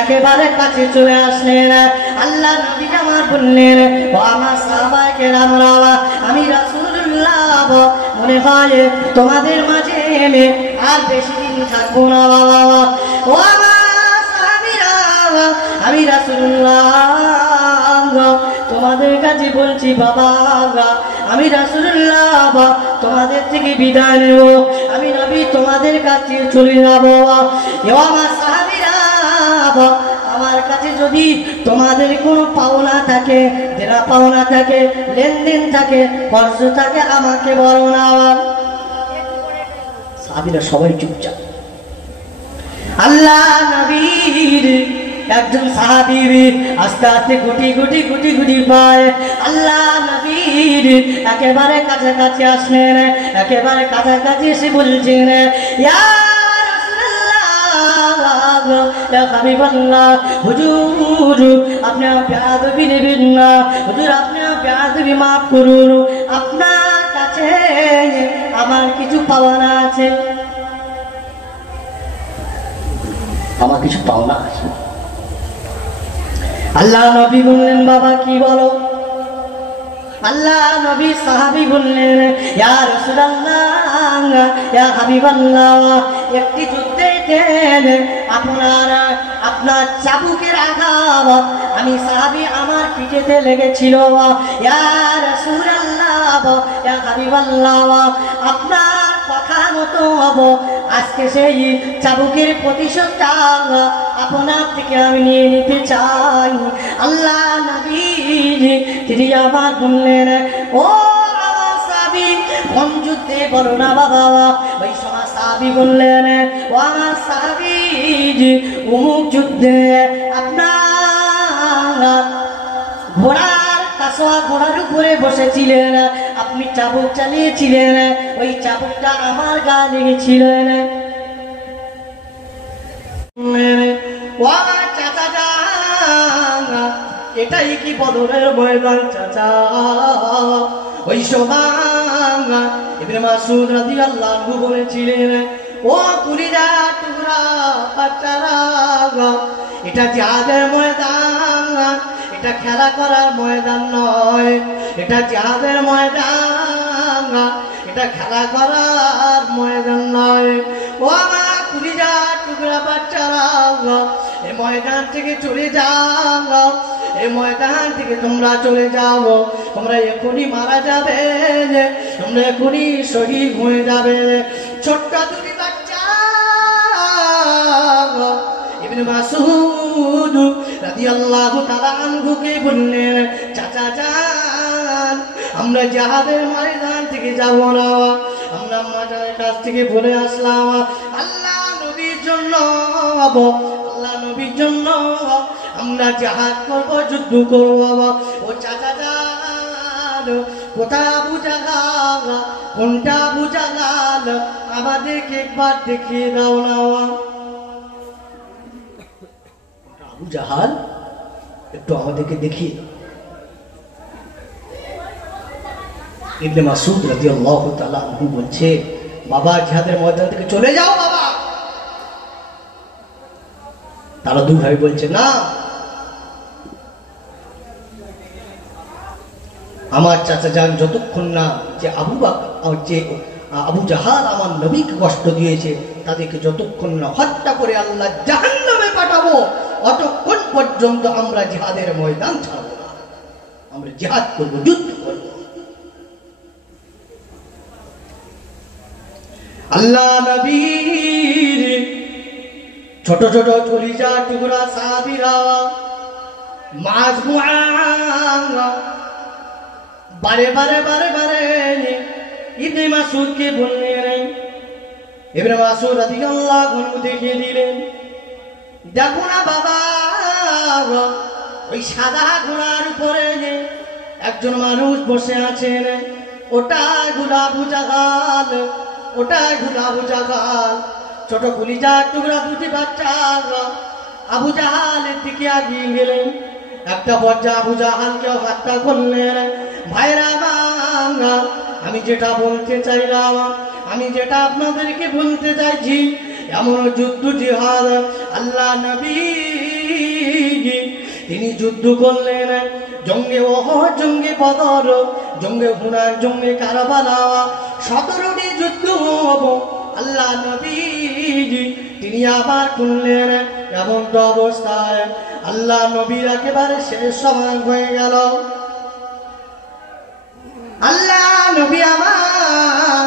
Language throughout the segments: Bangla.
একেবারে কাছে চলে আসলেন। আল্লাহ নবী আমার বললেন, ও আমার সাহাবায়ে কেরামরা, আমি রাসূলুল্লাহ মনে হয় তোমাদের মাঝে আর বেশি দিন থাকবো না বাবা। ও আমার সাহাবীরা, আমি রাসূলুল্লাহ তোমাদের কাছে বলছি বাবা, আমি রাসূলুল্লাহ তোমাদের থেকে বিদায় নেব, আমি নবী তোমাদের কাছে চলে যাব। ও আমার সাহাবীরা, আমার কাছে যদি তোমাদের কোনো পাওনা থাকে, দেনা পাওনা থাকে, লেনদেন থাকে, কর্জ থাকে, আমাকে বলো না। সাহাবীরা সবাই চুপচাপ। আল্লাহ নবীর একজন সাহাবী আস্তে আস্তে গুটি গুটি গুটি গুটি পায় আল্লাহ নবীর একেবারে কাছাকাছি আসলেন। একেবারে কাছাকাছি এসে বলছেন, ইয়া হুজুর আপনি বেয়াদবি নেবেন না, হুজুর আপনি বেয়াদবি মাফ করুন, আপনার কাছে আমার কিছু পাওনা আছে, আমার কিছু পাওনা আছে। আল্লাহ নবী বললেন, বাবা কি বলো? আল্লাহ নবী সাহাবী বললেন, ইয়া রাসূলুল্লাহ ইয়া হাবিবাল্লাহ, একটি যুদ্ধে আপনার চাবুকের আঘাত আমি সাহাবী আমার পিঠেতে লেগেছিল। ইয়া রাসূলুল্লাহ ইয়া হাবিবাল্লাহ, আপনার কথা মতো হবো আজকে সেই চাবুকের প্রতিশোধটা আপনার থেকে আমি নিয়ে নিতে চাই। আল্লাহ নবী তিনি আমার বললেন, ও আমার সাহাবী কোন যুদ্ধে বলো না বাবা? ওই সময় সাহাবী বললেন, ও আমার সাহাবী অমুক যুদ্ধে আপনার ঘোড়ার কাসোয়া ঘোড়ার উপরে বসেছিলেন, আপনি চাবুক চালিয়েছিলেন, ওই চাবুকটা আমার গা লেগেছিলেন। এটাই কি বদরের ময়দান চাচা? ওই সময় ইবনে মাসউদ রাদিয়াল্লাহু আনহু বলেছিলেন, ও কুলিজা টুকরা বাচ্চারা, এটা জিহাদের ময়দান, এটা খেলা করার ময়দান নয়, এটা জিহাদের ময়দান, এটা খেলা করার ময়দান নয়। ও আমার কুলিজা টুকরা বাচ্চারা, এই ময়দান থেকে চলে যাও, এই ময়দান থেকে তোমরা চলে যাও, তোমরা এখনই মারা যাবে, তোমরা এখনই শহীদ হয়ে যাবে। ছোট্ট দুটি বাচ্চা ইবনে মাসউদ রাদিয়াল্লাহু তাআলা আনহুকে বললেন, চাচা যান, আমরা জিহাদের ময়দান থেকে যাব না, আমরা মাজারের কাছ থেকে বলে আসলাম আল্লাহ নবীর জন্য, আল্লাহ নবীর জন্য আমরা জিহাদ করব, যুদ্ধ করব। ও চাচা যান, কোথায় আবু জাহাল, কোনটা আবু জাহাল, আমাদেরকে একবার দেখিয়ে দাও না। আবু জাহাল একটু আমাদেরকে দেখিয়ে দাও। ইবনে মাসউদ রাদিয়াল্লাহু তাআলা আনহু বলছে, বাবা জিহাদের ময়দান থেকে চলে যাও বাবা। তারা দুই ভাই বলছে, না, আমার চাচা যান যতক্ষণ না যে আবু জাহাল আমার নবীকে কষ্ট দিয়েছে, তাদেরকে যতক্ষণ না হত্যা করে আল্লাহ জাহান্নামে পাঠাবো, অতক্ষণ পর্যন্ত আমরা জিহাদের ময়দান ছাড়বো না, আমরা জিহাদ করব, যুদ্ধ করব। আল্লাহ নবীর ছোট ছোট কলিজা টুকরা সাহাবীরা মাজমুআ বারে বারে বারে বারে ইবনে মাসউদকে বললেন, ইবনে মাসউদ রাদিয়াল্লাহু আনহু দেখিয়ে দিলেন, দেখো না বাবা, ওই সাদা ঘোড়ার উপরে একজন মানুষ বসে আছেন, ওটাই হলো আবু জাহাল, ওটাই হলো আবু জাহাল। ছোট কলিজার টুকরা দুটি বাচ্চা আবু জাহালের দিকে এগিয়ে গেলেন, একটা পর্যায়ে আবু জাহালকে হত্যা করলেন। ভাইরা বাংলা, আমি যেটা বলতে চাইলাম, আমি যেটা আপনাদেরকে বলতে চাইছি, এমন যুদ্ধ জিহাদ আল্লাহ নবী তিনি যুদ্ধ করলেন। জঙ্গে ওহদ, জঙ্গে বদর, জঙ্গে হুনান, জঙ্গে কারবালা, 17টি যুদ্ধ আল্লাহ নবী তিনি আবার করলেন। এমন তো অবস্থায় আল্লাহ নবীর একেবারে শেষ সময় হয়ে গেল। আল্লাহ নবী আমার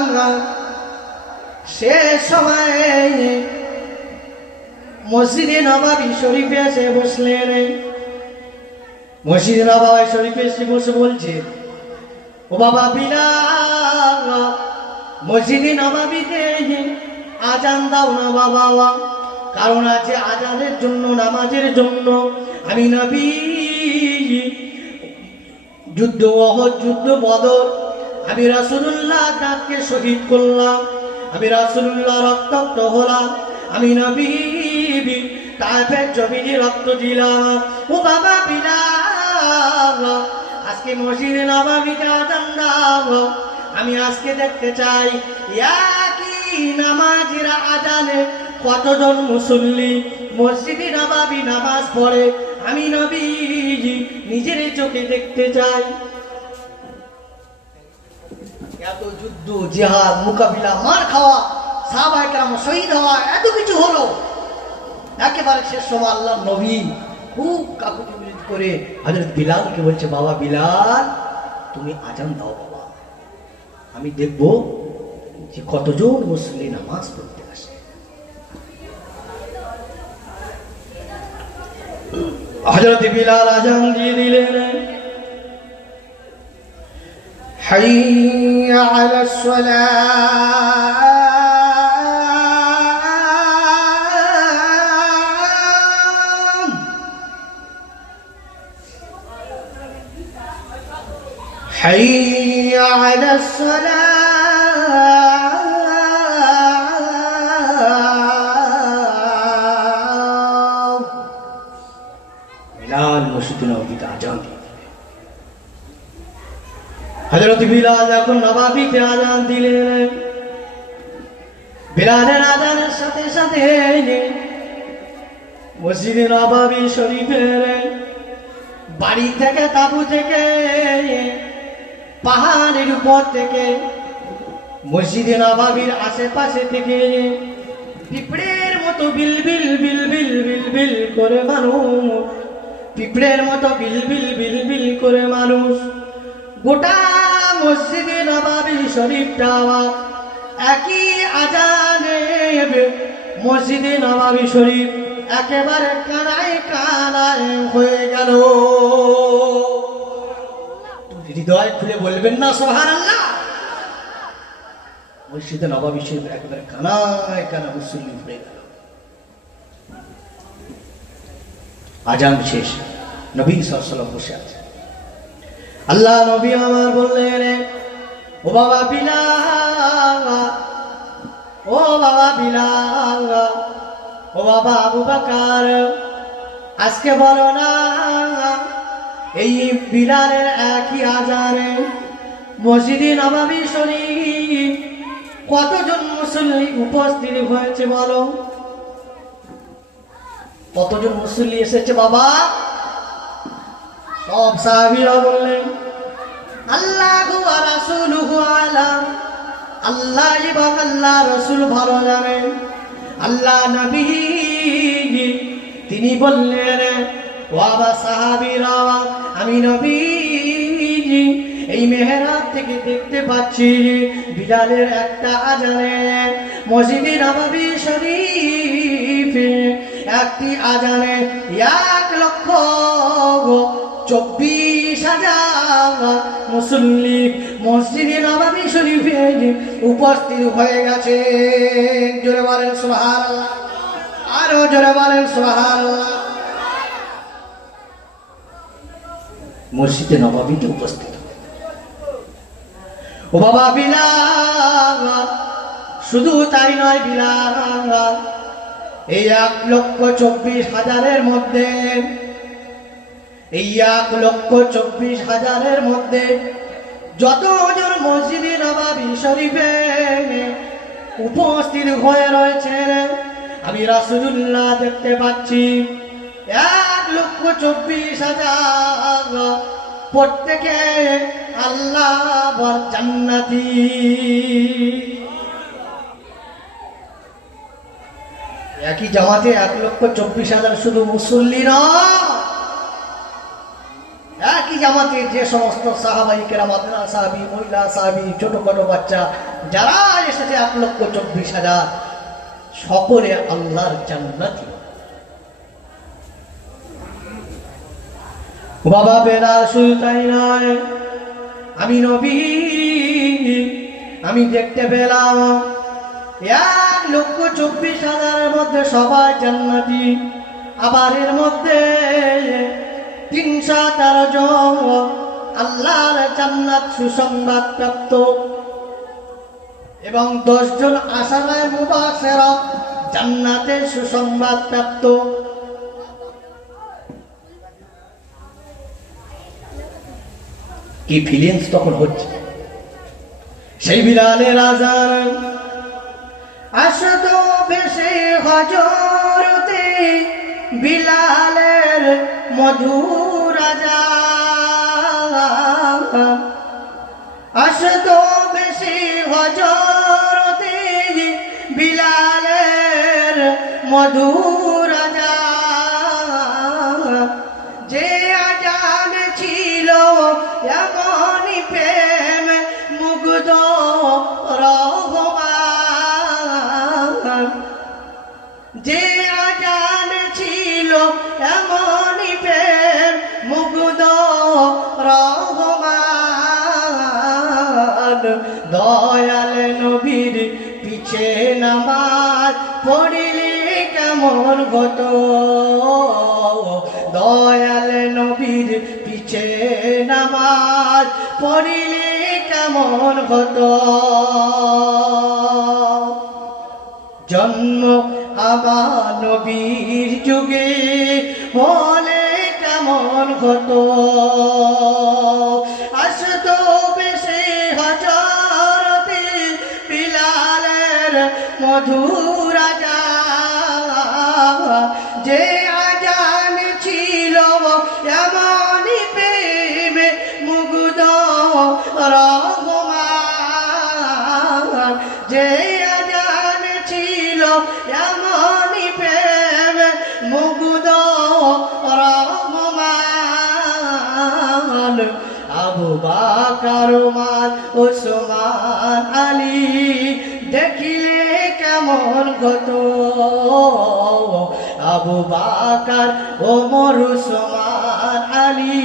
শেষ সময়ে মসজিদে নববী শরীফে এসে বসলেন। মসজিদে নববী শরীফে এসে বসে বলছে, ও বাবা বিলাল, মসজিদে নববীতে আজান দাও না বাবা, কারণ আছে আজানের জন্য, নামাজের জন্য। আমি নবী যুদ্ধ ওহদ, যুদ্ধ বদর, আমি রাসূলুল্লাহ তাকে শহীদ করলাম, আমি রাসূলুল্লাহ রক্তাক্ত হলাম, আমি নবী তায়েফের জমিনে রক্ত দিলাম। ও বাবা বিলাল, আজকে মসজিদে নববীতে আজান দাও, আমি আজকে দেখতে চাই একই নামাজের আজানে কতজন মুসল্লি মসজিদে নববী নামাজ পড়ে, আমি নবী নিজের চোখে দেখতে চাই। এত যুদ্ধ জিহাদ মোকাবিলা, মার খাওয়া, সাহাবায়ে কেরাম শহীদ হওয়া, এত কিছু হলো। একেবারে শেষ সময় আল্লাহ নবী খুব কাকুতি মিনতি করে হযরত বিলালকে বলছে, বাবা বিলাল, তুমি আজান দাও বাবা, আমি দেখবো যে কতজন মুসল্লি নামাজ পড়তে আসে। হযরত বিলাল আজান দিয়ে দিলেন, হাইয়া আলাস সালাহ, হাইয়া আলাস সালাহ, বিলাল মসজিদে নববীতে আজান দিয়ে দিলেন। হযরত বিলাল যখন নববীতে আজান দিলেন, বিলালের আজানের সাথে সাথে মসজিদে নববী শরীফের বাড়ি থেকে, তাবু থেকে, পাহাড়ের উপর থেকে, মসজিদে নববীর আশেপাশে থেকে পিঁপড়ের মতো বিলবিল বিলবিল বিলবিল করে মানুষ, পিঁপড়ের মতো বিলবিল বিলবিল করে মানুষ, গোটা মসজিদে নববী শরীফটা একই আজানে, মসজিদে নববী শরীফ একেবারে কানায় কানায় হয়ে গেল। হৃদয় খুলে বলবেন না সুবহানাল্লাহ? মসজিদে নববী শরীফ একেবারে কানায় কানা মুসল্লি ভরে গেল। আজান শেষ, নবী সাল্লাল্লাহু আলাইহি ওয়াসাল্লাম বসে আছে। আল্লাহ নবী আমার বললেন, ও বাবা বিলাল, ও বাবা বিলাল, ও বাবা আবু বকর, আজকে বলো না এই বিলালের একই আজানে মসজিদে নববী শরীফ কতজন মুসল্লি উপস্থিত হয়েছে বলো? কতজন মুসল্লি এসেছে বাবা? সব সাহাবীরা বললেন, আল্লাহু ওয়া রাসূলুহু আলাম, আল্লাহ এবং আল্লাহ রাসূল ভালো জানেন। আল্লাহ নবী তিনি বললেন, ওয়া সাহাবীরা, আমি নবী এই মেহরাব থেকে দেখতে পাচ্ছি বিলালের একটা আজানে মসজিদে নববী শরীফে একটি আজানে 1,24,000 মুসল্লি মসজিদে নববী শরীফে উপস্থিত হয়ে গেছে। জোরে বলেন সুবহানাল্লাহ, আরো জোরে বলেন সুবহানাল্লাহ। মসজিদে নববীতে উপস্থিত। ও বাবা বিলাল, শুধু তাই নয় বিলাল, এই 1,24,000 মধ্যে, এই 1,24,000 মধ্যে যতজন মসজিদে নববী শরীফে উপস্থিত হয়ে রয়েছে আমি রাসূলুল্লাহ দেখতে পাচ্ছি 1,24,000 প্রত্যেকে আল্লাহ বর জান্নাতি। একই জামাতে 1,24,000 শুধু মুসল্লি নয়, একই জামাতে যে সমস্ত সাহাবাই কেরাম, সাহাবী, মহিলা সাহাবী, ছোটখাটো বাচ্চা যারা এসেছে 1,24,000 সকলে আল্লাহর জান্নাতি। বাবা বেলাল শুধু তাই নয়, আমি নবী আমি দেখতে পেলাম 1,24,000 মধ্যে সবাই জান্নাতি। আবার এর মধ্যে 313 জন আল্লাহর জান্নাত সুসংবাদ প্রাপ্ত এবং 10 জন আশারায়ে মুবাশশিরা জান্নাতের সুসংবাদ প্রাপ্ত। কি ফিলিংস তখন হচ্ছে। সেই বিলালের আযান আসতো বেশে হযরতে বিলালের মধুর আযান, আসতো বেশে হযরতে বিলালের মধুর আযান। যে আযান ছিল এমনই প্রেম মুগ্ধ রহমান, যে আযান ছিল এমনই প্রেম মুগ্ধ রহমান। দয়াল নবীর পিছে নামাজ পড়িলে কেমন হতো, দয়াল নবীর পিছে নামাজ পড়িলে কেমন হতো। জন্ম আমার নবীর যুগে হলে কেমন হতো, আসতো বেশে হযরতে বিলালের মধুর আযান। যে আযান ছিল এমনই প্রেমে মুগ্ধ রহমান, যে আযান ছিল এমনই প্রেমে মুগ্ধ রহমান। আবু বকর, ওমর, ওসমান, আলী দেখিলে কেমন হতো, আবু বকর, ওমর, ওসমান, আলী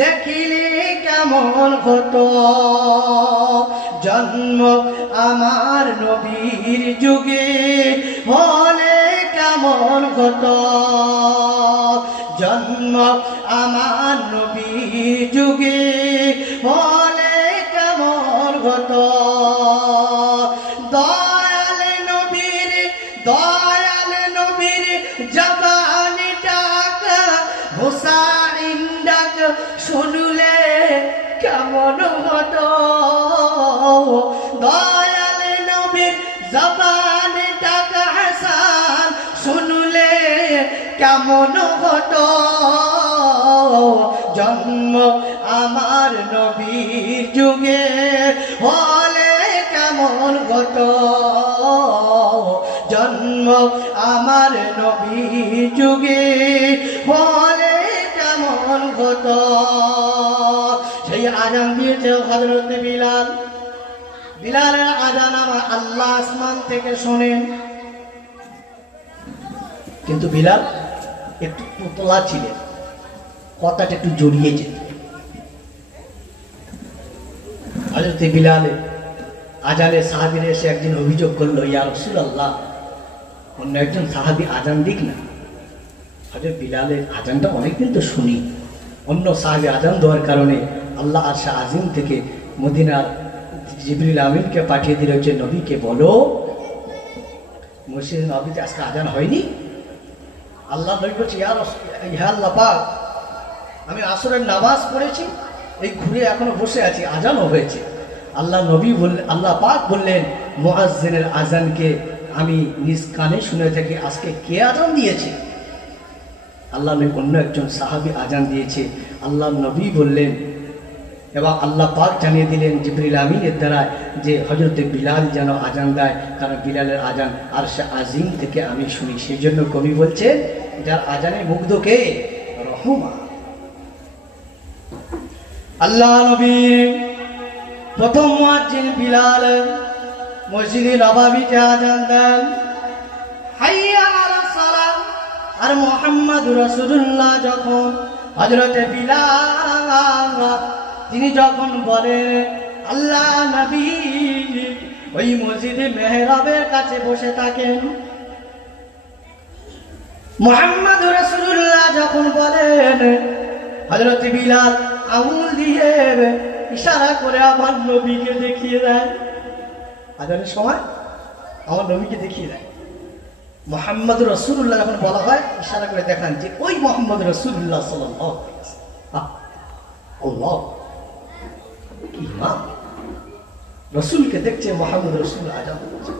দেখিলে কেমন হতো। জন্ম আমার নবীর যুগে হলে কেমন হতো, জন্ম আমার নবীর যুগে হলে কেমন হতো। দয়াল নবীর জবানি ডাক, হুসাইন ডাক শুনলে কেমন হতো। দয়াল নবীর জবানি ডাক হাসান শুনলে কেমন হতো। জন্ম আমার নবীর যুগে হলে কেমন হতো, জন্ম আমার নবীর যুগে হলে কেমন হতো। সেই আযান দিয়েছে হযরত বিলাল। বিলালের আযান আমার আল্লাহ আসমান থেকে শোনেন, কিন্তু বিলাল একটু তোতলা ছিলেন, কথাটা একটু জড়িয়ে যেত। হযরত বিলালের আযানে সাহাবীরা এসে একদিন অভিযোগ করলো, ইয়া রাসূলুল্লাহ, অন্য একজন সাহাবী আযান দিক না। হযরত বিলালের আযানটা অনেকদিন তো শুনি, অন্য সাহাবী আযান দেওয়ার কারণে আল্লাহ আরশে আজিম থেকে মদিনার জিবরিল আমিনকে পাঠিয়ে দিল যে নবীকে বলো মসজিদে নববীতে আজকে আযান হয়নি। আল্লাহ নবী বলছে, ইয়া আল্লাহ পাক, আমি আসরের নামাজ পড়েছি, এই ঘুরে এখনো বসে আছি, আযানও হয়েছে। আল্লাহ নবী বললেন, আল্লাহ পাক বললেন মুয়াজ্জিনের আযানকে আমি নিজ কানে শুনে থাকি আজকে কে আজান দিয়েছে। আল্লাহ অন্য একজন সাহাবী আজান দিয়েছে। আল্লাহ নবী বললেন এবং আল্লাহ পাক জানিয়ে দিলেন জিবরিল আমিনের দ্বারা যে হযরত বিলাল যেন আজান দেয়, কারণ বিলালের আজান আরশে আজিম থেকে আমি শুনি। সেই জন্য কবি বলছে যার আজানে মুগ্ধ কে? রহমান। আল্লাহ নবী প্রথম মুয়াজ্জিন বিলাল মসজিদে নববীতে আজান দেন, হাইয়া আলাস সালাহ। আর মুহাম্মদুর রাসূলুল্লাহ যখন হযরত বিলাল তিনি যখন বলেন, আল্লাহ নবী ওই মসজিদে মেহরাবের কাছে বসে থাকেন। মুহাম্মদুর রাসূলুল্লাহ যখন বলেন, হযরত বিলাল আঙুল দিয়ে ইশারা করে আমার নবীকে দেখিয়ে দেয়। আজানের সময় আমার নবীকে দেখিয়ে দেয়। মুহাম্মদুর রাসূলুল্লাহ যখন বলা হয় ইশারা করে দেখান যে ওই মুহাম্মদুর রাসূলুল্লাহ সাল্লাল্লাহু আলাইহি ওয়াসাল্লাম। আল্লাহ কি ইমাম, রাসূলকে দেখছে, মুহাম্মদ রাসূল আজান দিচ্ছে।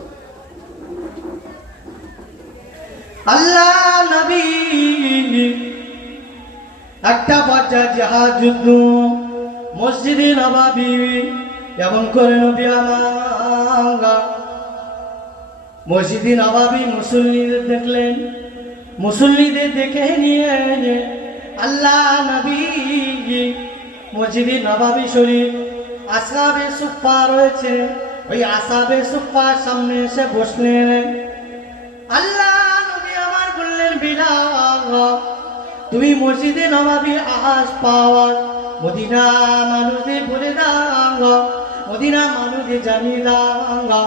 আল্লাহ নবী একটা পর্যায়ে জিহাদ যুদ্ধ মসজিদে নববী এমন করে নবী আমার মসজিদে নববী মুসল্লিদের দেখলেন। মুসল্লিদের দেখে নিয়ে আল্লাহ নবী মসজিদে নববী শরীফ আসহাবে সুফফা রয়েছে, ওই আসহাবে সুফফার সামনে এসে বসলেন। আল্লাহ নবী আমার বললেন, বিলাল তুমি মসজিদে নববীর আওয়াজ পাওয়া মদিনা মানুষদের বলে দাও, মদিনা মানুষদের জানিয়ে দাও,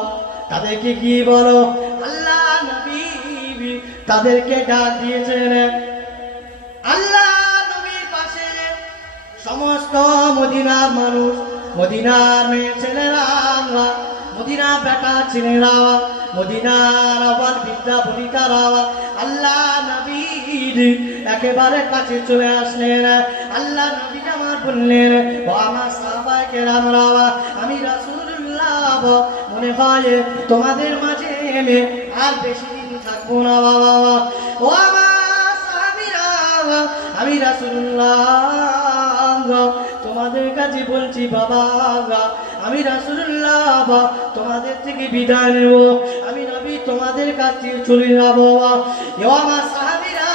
তাদেরকে কি বলো। আল্লাহ নবী তাদেরকে ডাক দিয়েছেন। আল্লাহ নবীর পাশে সমস্ত মদিনার মানুষ, মদিনার মেয়ে ছেলেরা, মদিনার বেটা ছেলেরা, মদিনার আবার বিদ্যা বনিতারা আল্লাহ নবীর একেবারে কাছে চলে আসলেন। আল্লাহ নবী আমার বললেন, ও আমার সাহাবায়ে কেরামরা, আমি রাসূলুল্লাহ মনে হয় তোমাদের মাঝে আর বেশি দিন থাকবো না বাবা। ও আমার সাহাবীরা, আমি রাসূলুল্লাহ তোমাদের কাছে বলছি বাবা, আমি রাসূলুল্লাহ তোমাদের থেকে বিদায় নেব, আমি নবী তোমাদের কাছে চলে যাব। ও আমার সাহাবীরা,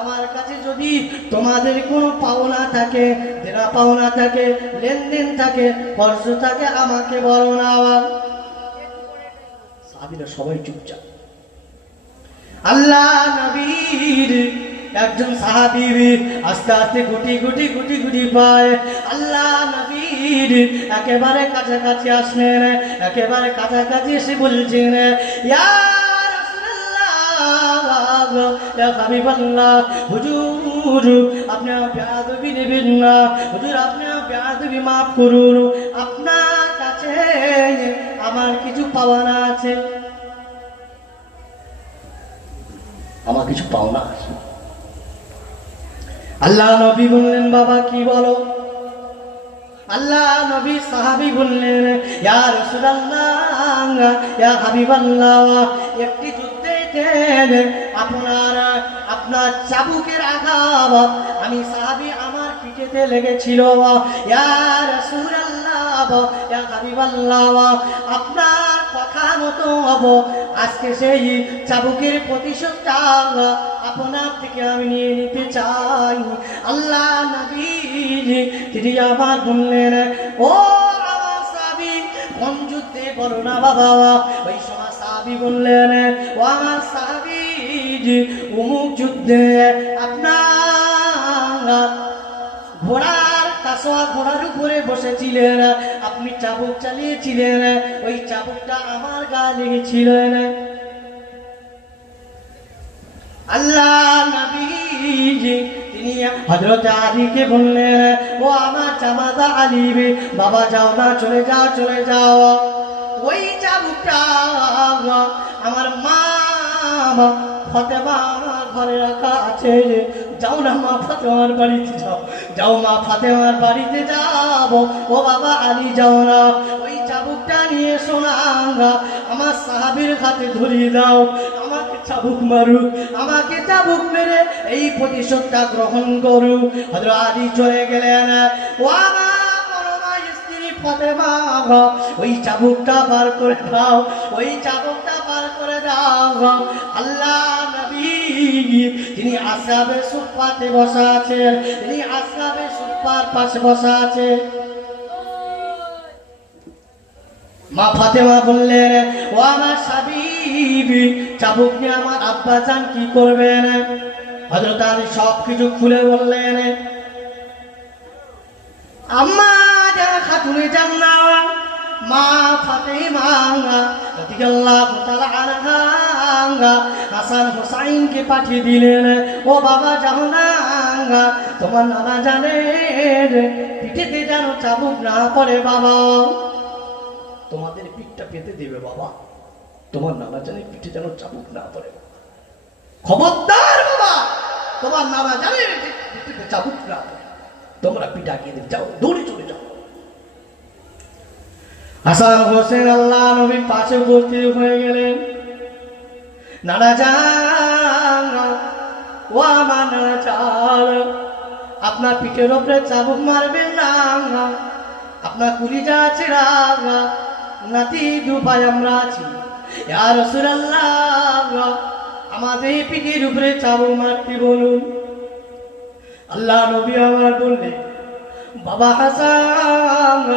আমার কাছে যদি তোমাদের কোনো পাওনা থাকে, দেনা পাওনা থাকে, লেনদেন থাকে, কর্জ থাকে, আমাকে বলো না। সাহাবীরা সবাই চুপচাপ। আল্লাহ নবীর একজন সাহাবী আস্তে আস্তে গুটি গুটি গুটি গুটি পায় আল্লাহ নবীর একেবারে কাছাকাছি আসলেন। একেবারে কাছাকাছি এসে বলছেন, ইয়া রাসূলুল্লাহ, ইয়া হাবিবাল্লাহ, হুজুর আপনি বেয়াদবি নেবেন না, হুজুর আপনি বেয়াদবি মাফ করুন, আপনার কাছে আমার কিছু পাওনা আছে, আমার কিছু পাওনা আছে। আল্লাহ নবী বললেন, বাবা কি বলো? আল্লাহ নবী সাহাবী বললেন, ইয়া রাসূলুল্লাহ, ইয়া হাবিবাল্লাহ, একটি যুদ্ধে আপনার চাবুকের আঘাত আমি সাহাবী আমার পিঠেতে লেগেছিল। ইয়া রাসূলুল্লাহ, ইয়া হাবিবাল্লাহ, আপনার কথা মতো হব আজকে সেই চাবুকের প্রতিশোধটা আপনার থেকে আমি নিয়ে নিতে চাই। আল্লাহ নবী তিনি আবার বললেন, ও আমার সাহাবী কোন যুদ্ধে বলো না বাবা। ওই সময় সাহাবী বললেন, ও আমার সাহাবী অমুক যুদ্ধে আপনার ঘোড়ার কাসওয়া ঘোড়ার উপরে বসেছিলেন, আপনি চাবুক চালিয়েছিলেন, ওই চাবুকটা আমার গা লেগেছিল। আল্লাহ নবী তিনি হযরত আলীকে বললেন, ও আমার জামাতা আলী, বাবা যাও না, চলে যাও, চলে যাও, ওই চাবুকটা আমার মা ফাতেমা ঘরে রাখা আছে, যাও না মা ফাতেমার বাড়িতে যাও, যাও মা ফাতেমার বাড়িতে যাও। ও বাবা আলী যাও না, ওই চাবুক চাবুকটা নিয়ে শোনা আমার সাহাবীর হাতে ধরিয়ে দাও, আমাকে চাবুক মারুক, আমাকে চাবুক মেরে এই প্রতিশোধটা গ্রহণ করুক। হযরত আলী চলে গেলেন। ও আমার পরমা স্ত্রী ফাতেমা, ওই চাবুকটা বার করে দাও, ওই চাবুকটা বার করে দাও। আল্লাহ নবী তিনি আসহাবে সুফফাতে বসা আছেন, তিনি আসহাবে সুফফার পাশে বসা আছেন। মা ফাতেমা বললেন, ও আমার হাবিবি, চাবুক নিয়ে আমার আব্বা জান কি করবেন? হযরত আলী সবকিছু খুলে বললেন। আম্মা জান খাতুনে জান্নাত মা ফাতেমা রাদিয়াল্লাহু তাআলা আনহা হাসান হুসাইনকে পাঠিয়ে দিলেন। ও বাবা যাও না, তোমার নানা জানের পিঠেতে যেন চাবুক না পড়ে বাবা, তোমাদের পিঠটা পেতে দিবে বাবা, তোমার নানা জানের পিঠে যেন চাবুক না পড়ে। খবরদার বাবা, তোমার নানা জানের পিঠে চাবুক না পড়ে, তোমরা পিঠা গিয়ে যাও, দৌড়ে চলে যাও। হাসান হোসেন আল্লাহ নবীর পাশে উপস্থিত হয়ে গেলেন। নানা জান, ও আমার নানা জান, আপনার পিঠের উপরে চাবুক মারবেন না, আপনার কলিজা ছেড়া নাতি দুপাই আমরা আছি। ইয়া রাসূলুল্লাহ, আমাদের পিঠের উপরে চাবুক মারতে বলুন। আল্লাহ নবী আমার বললেন, বাবা হাসান,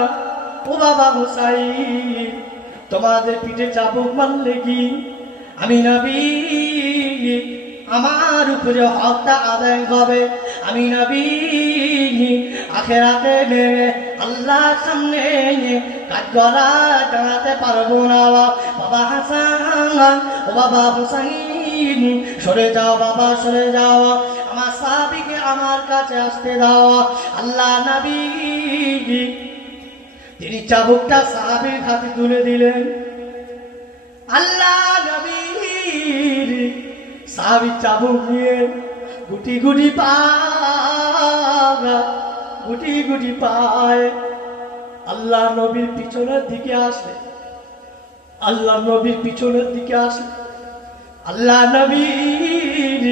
ও বাবা হুসাইন, তোমাদের পিঠে চাবুক মারলে কি আমি নবী আমার উপরে হকটা আদায় হবে? আমি নবী আখিরাতে আল্লাহর সামনে কাঠগড়া দাঁড়াতে পারবো না। বাবা হাসান, ও বাবা হুসাইন, সরে যাও বাবা, সরে যাও, আমার সাহাবীকে আমার কাছে আসতে দাও। আল্লাহ নবী তিনি চাবুকটা সাহাবীর হাতে তুলে দিলেন। আল্লাহ নবীর সাহাবী চাবুক নিয়ে গুটি গুটি পায় আল্লাহ নবীর পিছনের দিকে আসে। আল্লাহ নবীর পিছনের দিকে আসে। আল্লাহ নবীর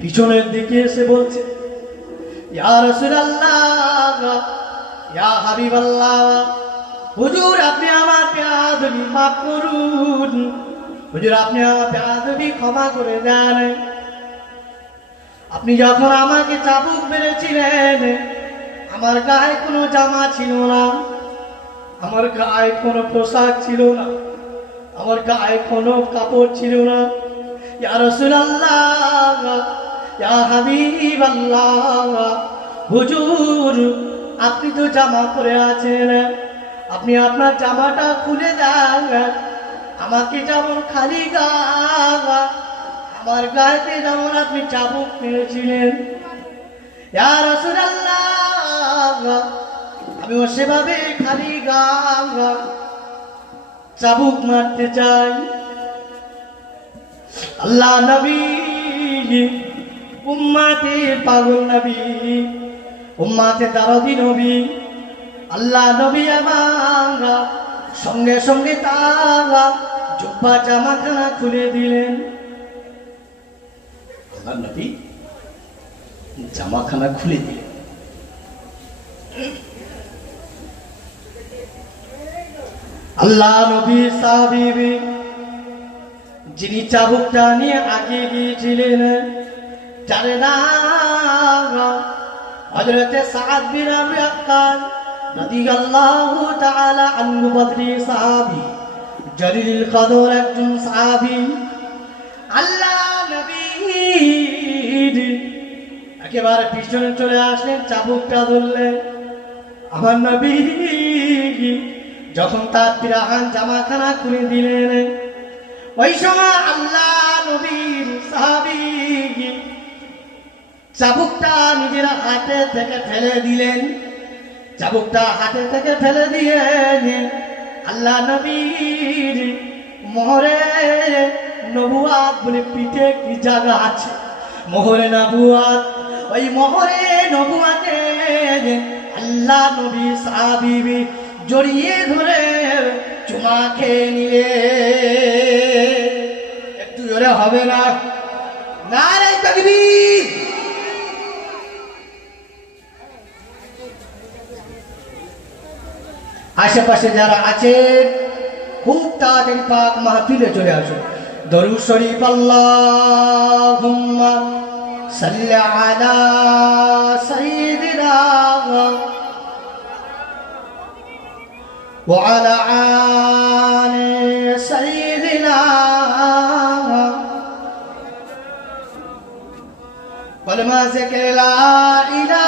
পিছনের দিকে এসে বলছে, ইয়া রাসূলুল্লাহ, ইয়া হাবিবাল্লাহ, হুজুর আপনি আমার বেয়াদবি মাফ করুন, হুজুর আপনি আমার বেয়াদবি ক্ষমা করে দেন। আপনি যখন আমাকে চাবুক মেরেছিলেন, আমার গায়ে কোনো জামা ছিল না, আমার গায়ে কোনো পোশাক ছিল না, আমার গায়ে কোনো কাপড় ছিল না। ইয়া রাসূলুল্লাহ, ইয়া হাবিবাল্লাহ, হুজুর আপনি তো জামা পরে আছেন, আপনি আপনার জামাটা খুলে দেন, আমাকে যেমন খালি গা, আমার গায়েতে যেমন আপনি চাবুক মেরেছিলেন। ইয়া রাসূলুল্লাহ, আমিও সেভাবে খালি গা চাবুক মারতে চাই। আল্লাহ নবী উম্মতের পাগল নবী, উম্মতের দারদি নবী, আল্লাহ নবী আমার সঙ্গে সঙ্গে তারা জুব্বা জামাখানা খুলে দিলেন। আল্লাহ নবী জামাখানা খুলে দিলেন। আল্লাহ নবী সাহাবী যিনি চাবুকটা নিয়ে আগে গিয়েছিলেন, যার নাম হযরত সাদ বিন আবি ওয়াক্কাস রাদিয়াল্লাহু তাআলা আনহু, বদরি সাহাবী, জলিল কদর একজন সাহাবী। আল্লাহ নবী একেবারে পিছনে চলে আসলেন, চাবুকটা ধরলেন। আমার নবী যখন তার পিরাহান জামাখানা খুলে দিলেন, ওই সময় আল্লাহ নবীর সাহাবী চাবুকটা নিজের হাতে থেকে ফেলে দিলেন। চাবুকটা হাতে থেকে ফেলে দিয়ে আল্লাহ নবীর মোহরে নবুয়াত বলে পিঠে কি জায়গা আছে, মোহরে নবুয়াত, ওই মোহরে নবুয়াতে আল্লাহ নবী সাহাবী জড়িয়ে ধরে চুমা খেয়ে নিলে। একটু জোরে হবে না? নারে তাকবীর। আশেপাশে যারা আছে খুব তাড়াতাড়ি পাক মাহফিলে চলে আসো। দরুদ শরীফ আল্লাহুম্মা সাল্লি আলা সাইয়্যিদিনা ওয়া আলা আলি সাইয়্যিদিনা কলমা জিকির লা ইলাহা